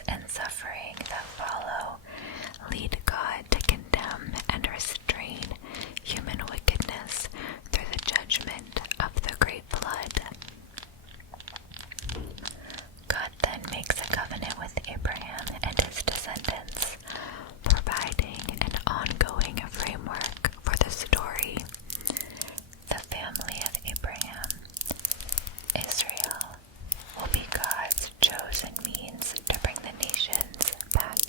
chaos and suffering that follow lead God to condemn and restrain human wickedness through the judgment of the great flood. God then makes a covenant with Abraham and his descendants, providing an ongoing framework for the story. The family of Abraham, Israel, will be God's chosen means to bring the nations back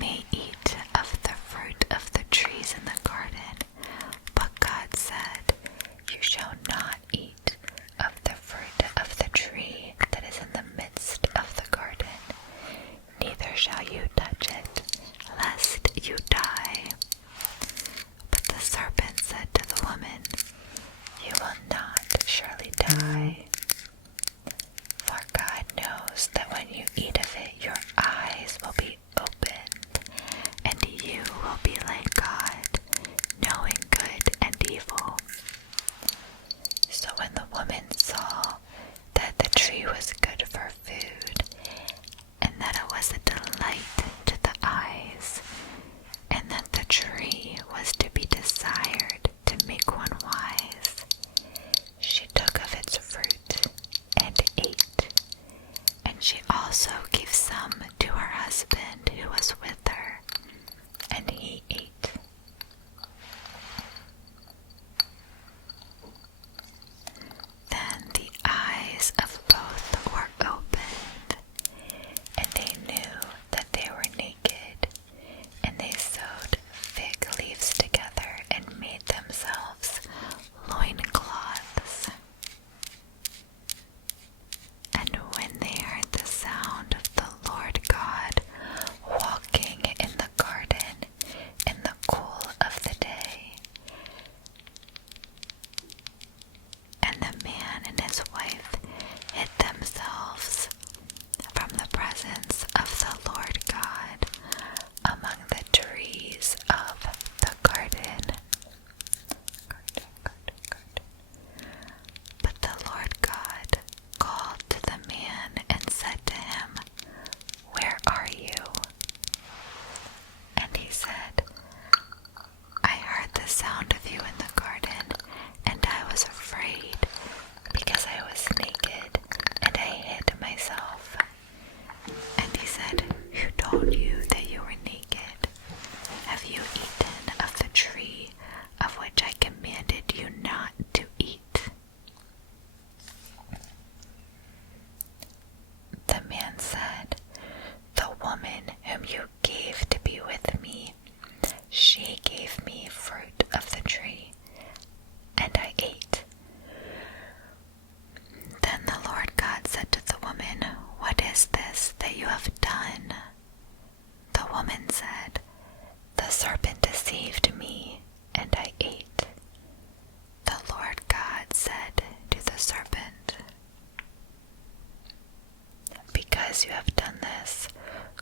may eat of the fruit of the trees in the garden, but God said, you shall not eat of the fruit of the tree that is in the midst of the garden, neither shall you touch it, lest you die. But the serpent said to the woman, you will not surely die. For God knows that when you eat of it, your eyes will be opened, and you will be like God, knowing good and evil. So when the woman saw that the tree was good for food, and that it was a delight to the eyes, and that the tree was to be desired to make one wise, she took of its fruit and ate. And she also gave some to her husband who was with her, and he ate. Then the eyes of both were opened, and they knew that they were naked, and they sewed fig leaves together and made themselves loincloths. And when they heard the sound of the Lord God walking in the garden in the cool of the day, and the man and his wife hid themselves from the presence of the Lord God among the trees of the garden. But the Lord God called to the man and said to him, where are you? And he said, I heard the sound of you in the garden, and I was afraid, because I was naked, and I hid myself. And he said, who told you that you were naked? Have you eaten of the tree of which I commanded you not to eat? The man said, the woman whom you gave to be with me, she gave me fruit of the tree, and I ate. Then the Lord God said to the woman, what is this that you have done? The woman said, the serpent deceived me, and I ate. The Lord God said to the serpent, because you have done this,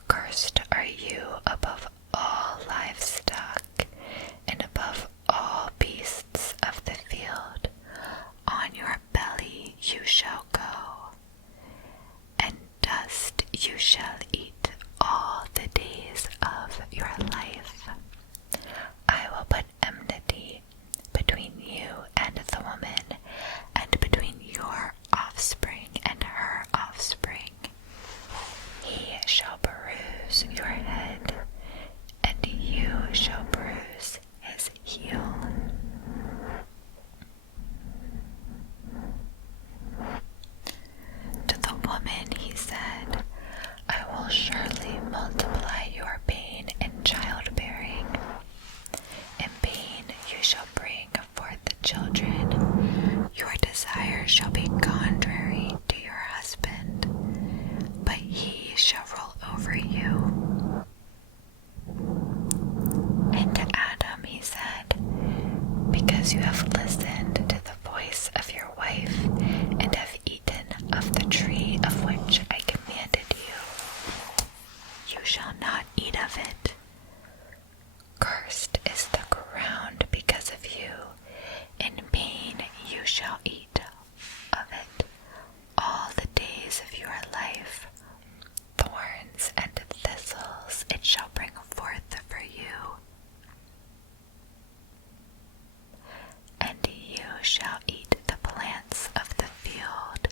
cursed are you above all livestock, and above all beasts of the field. On your belly you shall go, and dust you shall eat all the days of your life. I will put enmity between you and the woman, and between your offspring and her offspring. He shall bruise your head, and you shall bruise his heel. To the woman he said, I will surely multiply your pain in childbearing. In pain you shall bring forth children. Your desire shall be contrary to your husband, but he shall rule over you. And to Adam he said, because you have listened to the voice of your wife, and have eaten of the tree of which I commanded you, you shall not eat of it. Cursed is the ground because of you. In pain you shall eat of it all the days of your life. Thorns and thistles it shall bring forth for you. And you shall eat the plants of the field.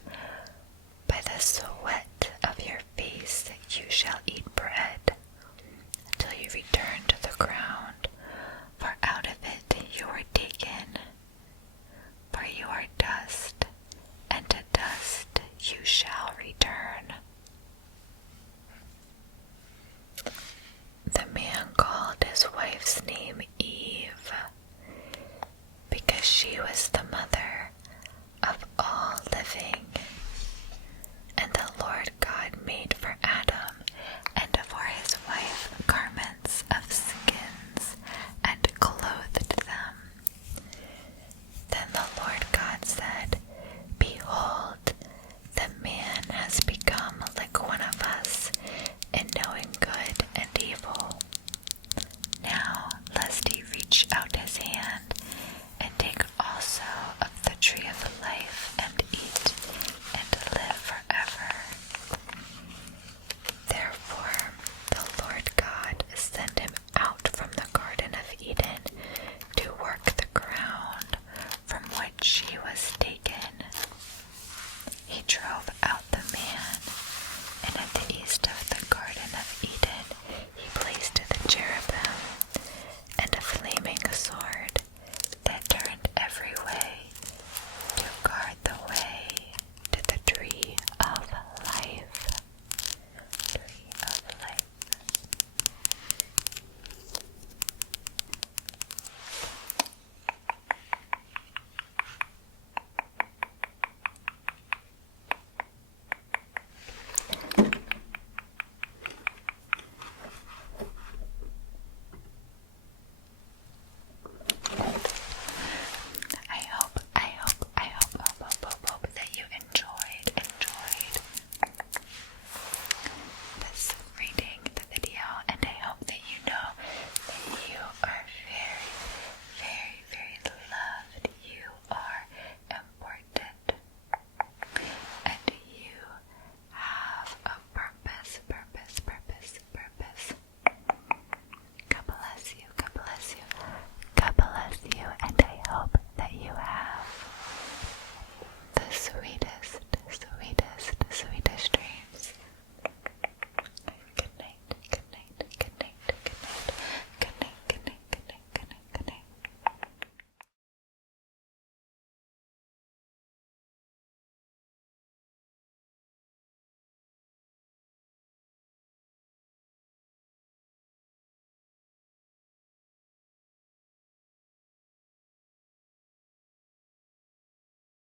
By the sweat of your face you shall eat bread, till you return to the ground, for out of it you were taken. For you are dust, and to dust you shall return. The man out the man, and at the east of the